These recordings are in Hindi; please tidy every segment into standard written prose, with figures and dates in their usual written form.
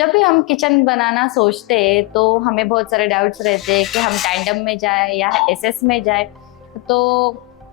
जब भी हम किचन बनाना सोचते हैं तो हमें बहुत सारे डाउट्स रहते हैं कि हम टैंडम में जाए या एसएस में जाए। तो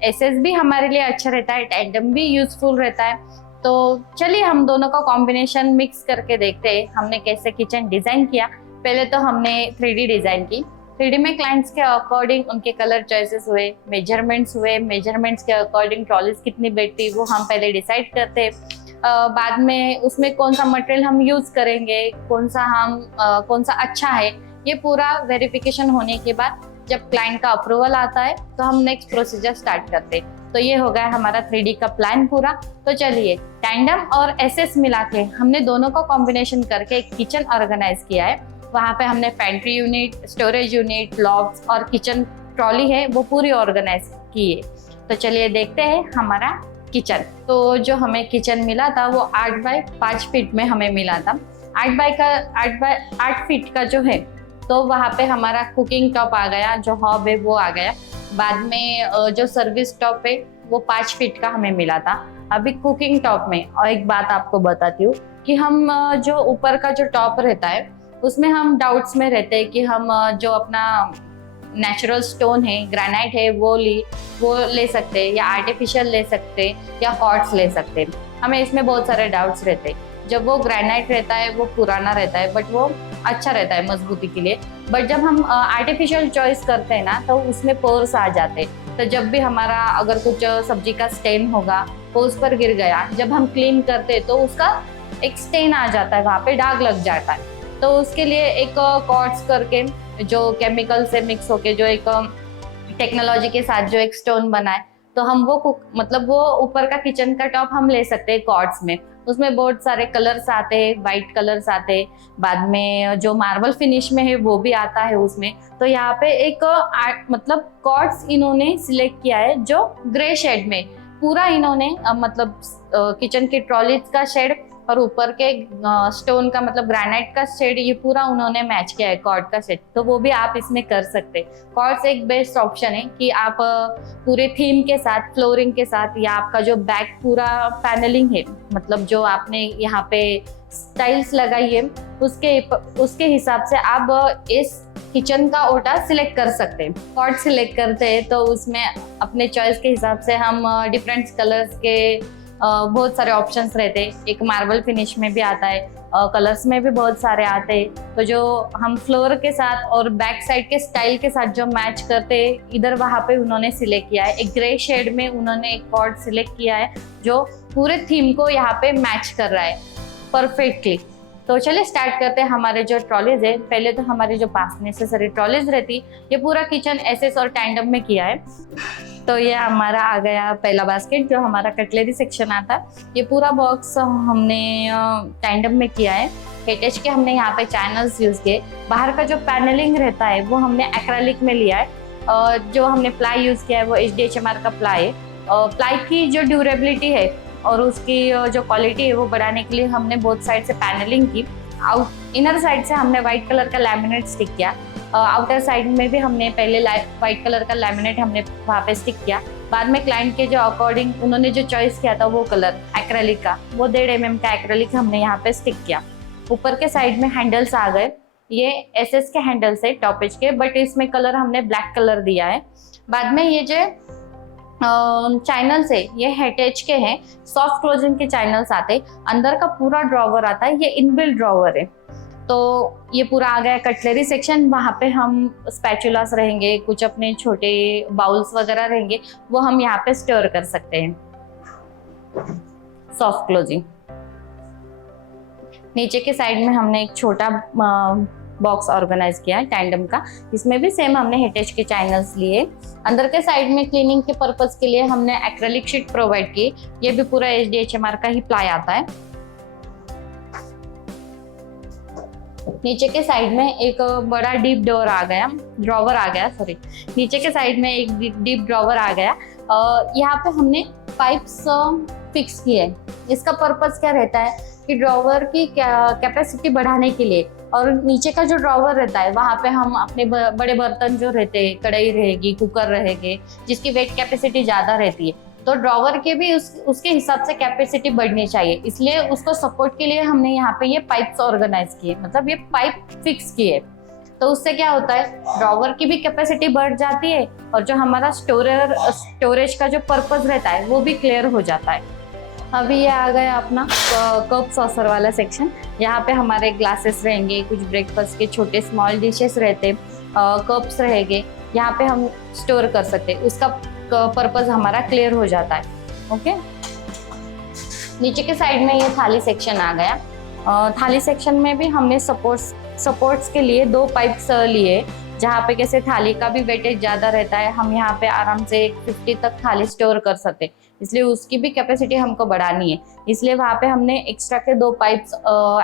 एसएस भी हमारे लिए अच्छा रहता है, टैंडम भी यूजफुल रहता है। तो चलिए हम दोनों का कॉम्बिनेशन मिक्स करके देखते हैं हमने कैसे किचन डिज़ाइन किया। पहले तो हमने 3D डिज़ाइन की। 3D में क्लाइंट्स के अकॉर्डिंग उनके कलर चॉइसेस हुए, मेजरमेंट्स के अकॉर्डिंग ट्रॉलीज कितनी बैठती वो हम पहले डिसाइड करते हैं। बाद में उसमें कौन सा मटेरियल हम यूज करेंगे, कौन सा अच्छा है, ये पूरा वेरिफिकेशन होने के बाद जब क्लाइंट का अप्रूवल आता है तो हम नेक्स्ट प्रोसीजर स्टार्ट करते हैं। तो ये हो गया हमारा 3D का प्लान पूरा। तो चलिए टैंडम और एसएस मिला के हमने दोनों का कॉम्बिनेशन करके एक किचन ऑर्गेनाइज किया है। वहाँ पे हमने pantry unit, storage unit, loft और किचन ट्रॉली है वो पूरी ऑर्गेनाइज की है। तो चलिए देखते हैं हमारा किचन। तो जो हमें किचन मिला था वो 8 बाय 5 फीट में हमें मिला था। 8 फीट का जो है तो वहाँ पे हमारा कुकिंग टॉप आ गया, जो हॉब है वो आ गया। बाद में जो सर्विस टॉप है वो 5 फीट का हमें मिला था। अभी कुकिंग टॉप में और एक बात आपको बताती हूँ कि हम जो ऊपर का जो टॉप रहता है उसमें हम डाउट्स में रहते हैं कि हम जो अपना नेचुरल स्टोन है, ग्रेनाइट है, वो ले सकते हैं या आर्टिफिशियल ले सकते हैं या क्वार्ट्ज ले सकते हैं। हमें इसमें बहुत सारे डाउट्स रहते हैं। जब वो ग्रेनाइट रहता है वो पुराना रहता है बट वो अच्छा रहता है मजबूती के लिए। बट जब हम आर्टिफिशियल चॉइस करते हैं ना तो उसमें पोर्स आ जाते हैं। तो जब भी हमारा अगर कुछ सब्जी का स्टेन होगा वो उस पर गिर गया, जब हम क्लीन करते हैं तो उसका एक स्टेन आ जाता है, वहाँ पे दाग लग जाता है। तो उसके लिए एक क्वार्ट्ज करके जो केमिकल से मिक्स होके जो एक टेक्नोलॉजी के साथ जो एक स्टोन बनाए, तो हम वो ऊपर का किचन का टॉप हम ले सकते हैं क्वार्ट्ज में। उसमें बहुत सारे कलर्स आते हैं, वाइट कलर्स आते हैं, बाद में जो मार्बल फिनिश में है वो भी आता है उसमें। तो यहाँ पे एक क्वार्ट्ज इन्होंने सिलेक्ट किया है जो ग्रे शेड में पूरा इन्होंने किचन की ट्रॉलीज का शेड और ऊपर के स्टोन का ग्रेनाइट का शेड ये पूरा उन्होंने मैच किया है क्वार्ट्ज का शेड। तो वो भी आप इसमें कर सकते हैं। क्वार्ट्ज एक बेस्ट ऑप्शन है कि आप पूरे थीम के साथ, फ्लोरिंग के साथ, या आपका जो बैक पूरा पैनलिंग है, जो आपने यहाँ पे स्टाइल्स लगाई है उसके हिसाब से आप इस किचन का ओटा सिलेक्ट कर सकते हैं। क्वार्ट्ज सिलेक्ट करते हैं तो उसमें अपने चॉइस के हिसाब से हम डिफरेंट कलर्स के बहुत सारे ऑप्शंस रहते हैं। एक मार्बल फिनिश में भी आता है, कलर्स में भी बहुत सारे आते हैं। तो जो हम फ्लोर के साथ और बैक साइड के स्टाइल के साथ जो मैच करते हैं, इधर वहाँ पे उन्होंने सिलेक्ट किया है। एक ग्रे शेड में उन्होंने एक क्वार्ट्ज सिलेक्ट किया है जो पूरे थीम को यहाँ पे मैच कर रहा है परफेक्टली। तो चलिए स्टार्ट करते हैं हमारे जो ट्रॉलीज है। पहले तो हमारे जो पास नेसेसरी ट्रॉलीज रहती, ये पूरा किचन एसएस और टैंडम में किया है। तो ये हमारा आ गया पहला बास्केट जो हमारा कटलरी सेक्शन आता है। ये पूरा बॉक्स हमने टैंडम में किया है। हेटेज के हमने यहाँ पे चैनल्स यूज किए। बाहर का जो पैनलिंग रहता है वो हमने एक्रेलिक में लिया है। जो हमने प्लाई यूज किया है वो HDHMR का प्लाई है। प्लाई की जो ड्यूरेबिलिटी है और उसकी जो क्वालिटी है वो बढ़ाने के लिए हमने बोथ साइड से पैनलिंग की। इनर साइड से हमने व्हाइट कलर का लैमिनेट स्टिक किया। आउटर साइड में भी हमने पहले व्हाइट कलर का लैमिनेट हमने वहाँ पे स्टिक किया। बाद में क्लाइंट के जो अकॉर्डिंग उन्होंने जो चॉइस किया था वो कलर एक्रेलिक का, वो 1.5 mm का एक्रेलिक हमने यहाँ पे स्टिक किया। ऊपर के साइड में हैंडल्स आ गए। ये एसएस के हैंडल्स है टॉप एज के, बट इसमें कलर हमने ब्लैक कलर दिया है। बाद में ये जो चैनल्स है ये हेटेज के हैं, सॉफ्ट क्लोजिंग के चैनल्स आते। अंदर का पूरा ड्रॉवर आता है, ये इनबिल्ट ड्रॉवर है। तो ये पूरा आ गया कटलरी सेक्शन। वहाँ पे हम स्पैचुलास रहेंगे, कुछ अपने छोटे बाउल्स वगैरह रहेंगे, वो हम यहाँ पे स्टोर कर सकते हैं। Soft closing. नीचे के साइड में हमने एक छोटा बॉक्स ऑर्गेनाइज किया है टैंडम का। इसमें भी सेम हमने हेटेज के चैनल्स लिए। अंदर के साइड में क्लीनिंग के पर्पस के लिए हमने एक्रेलिक शीट प्रोवाइड की। ये भी पूरा HDHMR का ही प्लाई आता है। नीचे के साइड में एक बड़ा डीप ड्रॉवर आ गया। नीचे के साइड में एक डीप ड्रॉवर आ गया। यहाँ पे हमने पाइप्स फिक्स किए। इसका पर्पस क्या रहता है कि ड्रॉवर की कैपेसिटी बढ़ाने के लिए, और नीचे का जो ड्रॉवर रहता है वहाँ पे हम अपने बड़े बर्तन जो रहते हैं, कढ़ाई रहेगी, कुकर रहेंगे, जिसकी वेट कैपेसिटी ज़्यादा रहती है, तो ड्रॉवर के भी उसके हिसाब से कैपेसिटी बढ़नी चाहिए, इसलिए उसको सपोर्ट के लिए हमने यहाँ पे ये पाइप्स ऑर्गेनाइज किए, मतलब ये पाइप फिक्स किए। तो उससे क्या होता है, ड्रॉवर की भी कैपेसिटी बढ़ जाती है और जो हमारा स्टोरेज का जो पर्पस रहता है वो भी क्लियर हो जाता है। अभी ये आ गया अपना कप सॉसर वाला सेक्शन। यहाँ पे हमारे ग्लासेस रहेंगे, कुछ ब्रेकफास्ट के छोटे स्मॉल डिशेस रहते, कप्स रहेंगे, यहाँ पे हम स्टोर कर सकते हैं, उसका पर्पस हमारा क्लियर हो जाता है। ओके, नीचे के साइड में ये थाली सेक्शन आ गया। थाली सेक्शन में भी हमने सपोर्ट्स के लिए 2 पाइप्स लिए, जहाँ पे कैसे थाली का भी वेटेज ज़्यादा रहता है, हम यहाँ पे आराम से 50 तक थाली स्टोर कर सकते हैं, इसलिए उसकी भी कैपेसिटी हमको बढ़ानी है, इसलिए वहाँ पे हमने एक्स्ट्रा के 2 पाइप्स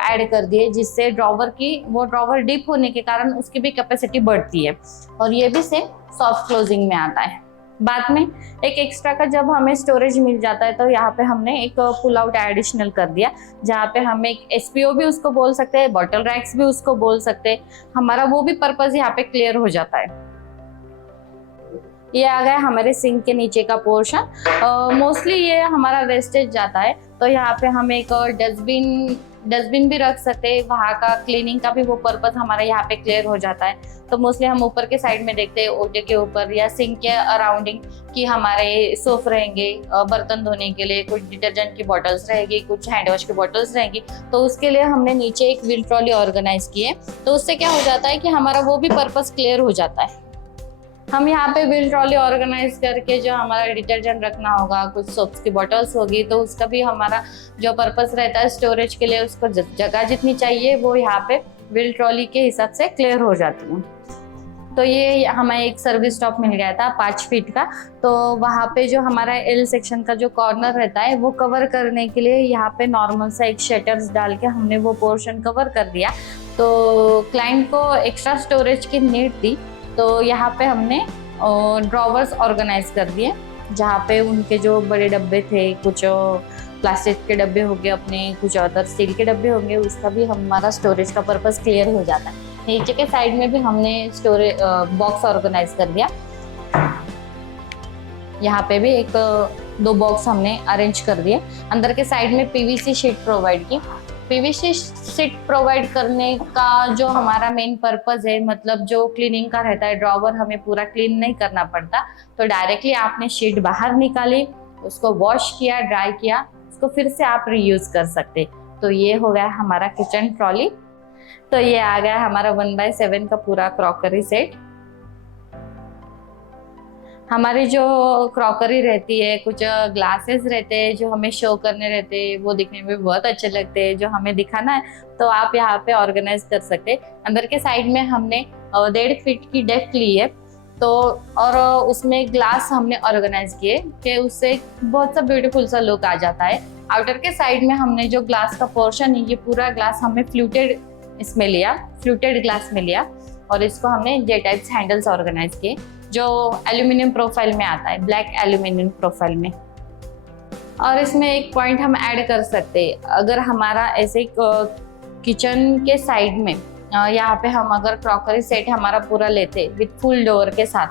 ऐड कर दिए, जिससे ड्रॉवर डीप होने के कारण उसकी भी कैपेसिटी बढ़ती है। और ये भी सेम सॉफ्ट क्लोजिंग में आता है। बाद में एक एक्स्ट्रा का जब हमें स्टोरेज मिल जाता है तो यहाँ पे हमने एक पुल आउट एडिशनल कर दिया, जहाँ पे हम एक एसपीओ भी उसको बोल सकते हैं, बॉटल रैक्स भी उसको बोल सकते हैं, हमारा वो भी पर्पस यहाँ पे क्लियर हो जाता है। ये आ गया हमारे सिंक के नीचे का पोर्शन। मोस्टली ये हमारा वेस्टेज जाता है, तो यहाँ पे हम एक डस्टबिन भी रख सकते हैं, वहाँ का क्लीनिंग का भी वो पर्पस हमारा यहाँ पे क्लियर हो जाता है। तो मोस्टली हम ऊपर के साइड में देखते हैं, ओटे के ऊपर या सिंक के अराउंडिंग कि हमारे सोफ रहेंगे, बर्तन धोने के लिए कुछ डिटर्जेंट की बॉटल्स रहेगी, कुछ हैंड वॉश की बॉटल्स रहेंगी, तो उसके लिए हमने नीचे एक व्हील ट्रॉली ऑर्गेनाइज की है। तो उससे क्या हो जाता है कि हमारा वो भी पर्पस क्लियर हो जाता है। हम यहाँ पे व्हील ट्रॉली ऑर्गेनाइज करके जो हमारा डिटर्जेंट रखना होगा, कुछ सोप्स की बॉटल्स होगी, तो उसका भी हमारा जो पर्पस रहता है स्टोरेज के लिए, उसको जगह जितनी चाहिए वो यहाँ पे व्हील ट्रॉली के हिसाब से क्लियर हो जाती है। तो ये हमें एक सर्विस स्टॉप मिल गया था 5 फीट का, तो वहाँ पे जो हमारा एल सेक्शन का जो कॉर्नर रहता है वो कवर करने के लिए यहाँ पे नॉर्मल सा एक शटर्स डाल के हमने वो पोर्शन कवर कर दिया। तो क्लाइंट को एक्स्ट्रा स्टोरेज की नीड थी, तो यहाँ पे हमने ड्रॉवर्स ऑर्गेनाइज कर दिए, जहाँ पे उनके जो बड़े डब्बे थे, कुछ प्लास्टिक के डब्बे होंगे अपने, कुछ अदर स्टील के डब्बे होंगे, उसका भी हमारा स्टोरेज का पर्पस क्लियर हो जाता है। नीचे के साइड में भी हमने स्टोरेज बॉक्स ऑर्गेनाइज कर दिया, यहाँ पे भी 2 बॉक्स हमने अरेंज कर दिए। अंदर के साइड में पीवीसी शीट प्रोवाइड की। पीवीसी शीट प्रोवाइड करने का जो हमारा मेन पर्पस है, मतलब जो क्लीनिंग का रहता है, ड्रॉवर हमें पूरा क्लीन नहीं करना पड़ता, तो डायरेक्टली आपने शीट बाहर निकाली, उसको वॉश किया, ड्राई किया, उसको फिर से आप रीयूज कर सकते। तो ये हो गया हमारा किचन ट्रॉली। तो ये आ गया हमारा 1/7 का पूरा क्रॉकरी सेट। हमारी जो क्रॉकरी रहती है, कुछ ग्लासेस रहते हैं जो हमें शो करने रहते हैं, वो दिखने में बहुत अच्छे लगते हैं, जो हमें दिखाना है तो आप यहाँ पे ऑर्गेनाइज कर सकते हैं। अंदर के साइड में हमने 1.5 फीट की डेप्थ ली है, तो और उसमें ग्लास हमने ऑर्गेनाइज किए कि उससे बहुत सा ब्यूटीफुल सा लुक आ जाता है। आउटर के साइड में हमने जो ग्लास का पोर्शन है, ये पूरा ग्लास हमने फ्लूटेड ग्लास में लिया, और इसको हमने जे टाइप्स हैंडल्स ऑर्गेनाइज किए, जो एल्यूमिनियम प्रोफाइल में आता है, ब्लैक एल्यूमिनियम प्रोफाइल में। और इसमें एक पॉइंट हम ऐड कर सकते हैं, अगर हमारा ऐसे किचन के साइड में यहाँ पे हम अगर क्रॉकरी सेट हमारा पूरा लेते विथ फुल डोर के साथ,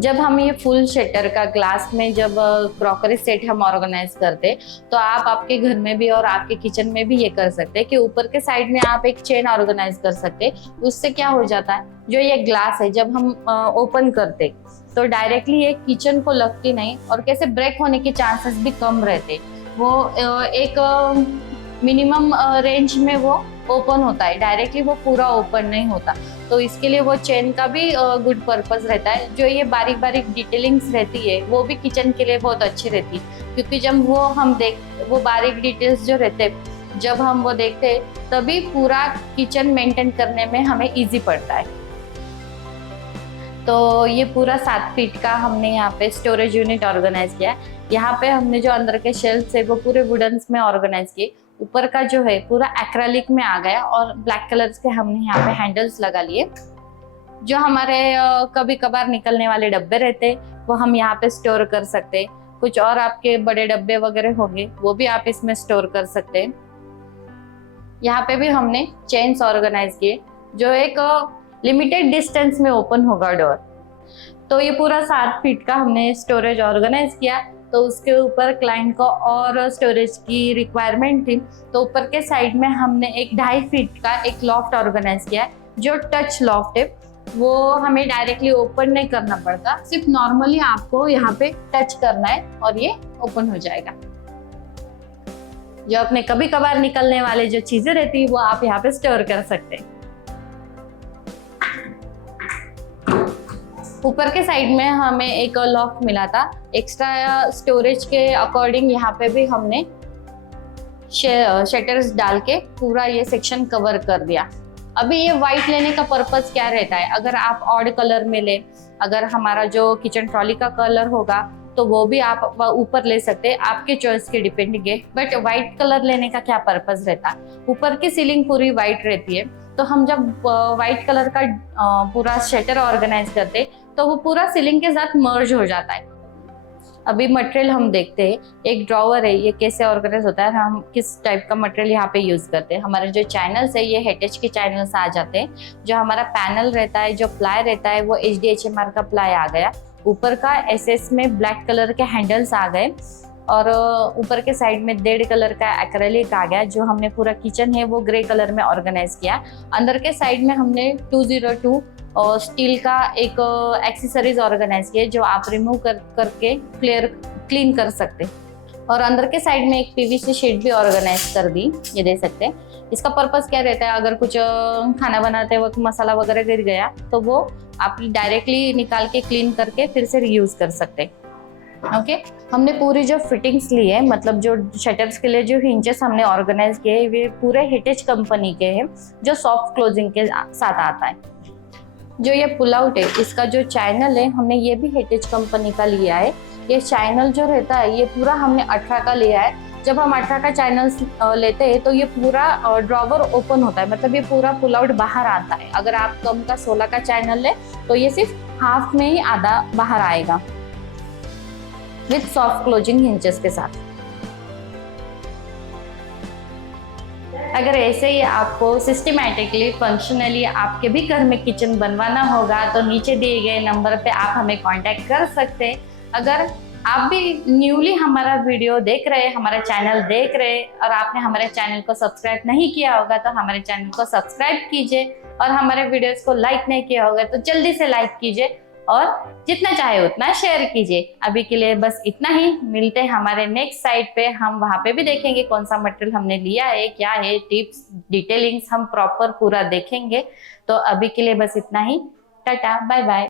जब हम ये फुल शटर का ग्लास में जब क्रॉकरी सेट हम ऑर्गेनाइज करते, तो आप आपके घर में भी और आपके किचन में भी ये कर सकते हैं कि ऊपर के साइड में आप एक चेन ऑर्गेनाइज कर सकते। उससे क्या हो जाता है, जो ये ग्लास है जब हम ओपन करते तो डायरेक्टली ये किचन को लगती नहीं, और कैसे ब्रेक होने के चांसेस भी कम रहते, वो एक मिनिमम रेंज में वो ओपन होता है, डायरेक्टली वो पूरा ओपन नहीं होता। तो इसके लिए वो चेन का भी गुड पर्पस रहता है। जो ये बारीक बारीक डिटेलिंग्स रहती है वो भी किचन के लिए बहुत अच्छी रहती है, क्योंकि जब वो बारीक डिटेल्स जो रहते जब हम वो देखते तभी पूरा किचन मेंटेन करने में हमें इजी पड़ता है। तो ये पूरा 7 फीट का हमने यहाँ पे स्टोरेज यूनिट ऑर्गेनाइज किया है। यहाँ पे हमने जो अंदर के शेल्फ्स है वो पूरे वुडन्स में ऑर्गेनाइज किए। ऊपर का जो है पूरा एक्रेलिक में आ गया, और ब्लैक कलर्स के हमने यहाँ पे हैंडल्स लगा लिए। जो हमारे कभी कभार निकलने वाले डब्बे रहते वो हम यहाँ पे स्टोर कर सकते। कुछ और आपके बड़े डब्बे वगैरह होंगे वो भी आप इसमें स्टोर कर सकते हैं। यहाँ पे भी हमने चेन्स ऑर्गेनाइज किए, जो एक लिमिटेड डिस्टेंस में ओपन होगा डोर। तो ये पूरा 7 फीट का हमने स्टोरेज ऑर्गेनाइज किया। तो तो उसके ऊपर क्लाइंट को और स्टोरेज की रिक्वायरमेंट थी, तो ऊपर के साइड में हमने एक 2.5 फीट का एक लॉफ्ट ऑर्गेनाइज किया है, जो टच लॉफ्ट है। वो हमें डायरेक्टली ओपन नहीं करना पड़ता, सिर्फ नॉर्मली आपको यहाँ पे टच करना है और ये ओपन हो जाएगा। जो अपने कभी कभार निकलने वाले जो चीजें रहती है वो आप यहाँ पे स्टोर कर सकते हैं। ऊपर के साइड में हमें एक लॉफ्ट मिला था, एक्स्ट्रा स्टोरेज के अकॉर्डिंग यहाँ पे भी हमने शटर्स डाल के पूरा ये सेक्शन कवर कर दिया। अभी ये व्हाइट लेने का पर्पस क्या रहता है, अगर आप ऑड कलर में ले, अगर हमारा जो किचन ट्रॉली का कलर होगा तो वो भी आप ऊपर ले सकते हैं, आपके चॉइस के डिपेंडिंग है। बट व्हाइट कलर लेने का क्या पर्पस रहता है, ऊपर की सीलिंग पूरी व्हाइट रहती है, तो हम जब व्हाइट कलर का पूरा शटर ऑर्गेनाइज करते तो वो पूरा सीलिंग के साथ मर्ज हो जाता है। अभी मटेरियल हम देखते हैं, एक ड्रॉवर है, ये कैसे ऑर्गेनाइज होता है, हम किस टाइप का मटेरियल यहाँ पे यूज करते हैं। हमारे जो चैनल्स है ये हेटेच के चैनल्स आ जाते हैं। जो हमारा पैनल रहता है, जो प्लाई रहता है, वो HDHMR का प्लाई आ गया। ऊपर का SS में ब्लैक कलर के हैंडल्स आ गए और ऊपर के साइड में 1.5 कलर का एक्रेलिक आ गया। जो हमने पूरा किचन है वो ग्रे कलर में ऑर्गेनाइज किया। अंदर के साइड में हमने 202 और स्टील का एक एक्सेसरीज ऑर्गेनाइज किया, जो आप रिमूव करके क्लीन कर सकते। और अंदर के साइड में एक PVC शीट भी ऑर्गेनाइज कर दी, ये दे सकते हैं। इसका पर्पस क्या रहता है, अगर कुछ खाना बनाते वक्त मसाला वगैरह गिर गया तो वो आप डायरेक्टली निकाल के क्लीन करके फिर से रीयूज कर सकते। ओके, हमने पूरी जो फिटिंग्स ली है, मतलब जो शटर्स के लिए जो हिंचेस हमने ऑर्गेनाइज किए हैं, वे पूरे हिटेच कंपनी के हैं, जो सॉफ्ट क्लोजिंग के साथ आता है। जो ये पुल आउट है, इसका जो चैनल है हमने ये भी हेटेच कंपनी का लिया है। ये चैनल जो रहता है ये पूरा हमने 18 का लिया है। जब हम 18 का चैनल लेते हैं तो ये पूरा ड्रॉवर ओपन होता है, मतलब ये पूरा पुल आउट बाहर आता है। अगर आप कम का 16 का चैनल ले तो ये सिर्फ हाफ में ही आधा बाहर आएगा, विथ सॉफ्ट क्लोजिंग हिंचेस के साथ। अगर ऐसे ही आपको सिस्टमैटिकली फंक्शनली आपके भी घर में किचन बनवाना होगा तो नीचे दिए गए नंबर पे आप हमें कांटेक्ट कर सकते हैं। अगर आप भी न्यूली हमारा वीडियो देख रहे हैं, हमारा चैनल देख रहे हैं और आपने हमारे चैनल को सब्सक्राइब नहीं किया होगा तो हमारे चैनल को सब्सक्राइब कीजिए, और हमारे वीडियोस को लाइक नहीं किया होगा तो जल्दी से लाइक कीजिए और जितना चाहे उतना शेयर कीजिए। अभी के लिए बस इतना ही, मिलते हैं हमारे नेक्स्ट साइट पे। हम वहाँ पे भी देखेंगे कौन सा मटेरियल हमने लिया है, क्या है, टिप्स डिटेलिंग्स हम प्रॉपर पूरा देखेंगे। तो अभी के लिए बस इतना ही, टाटा बाय बाय।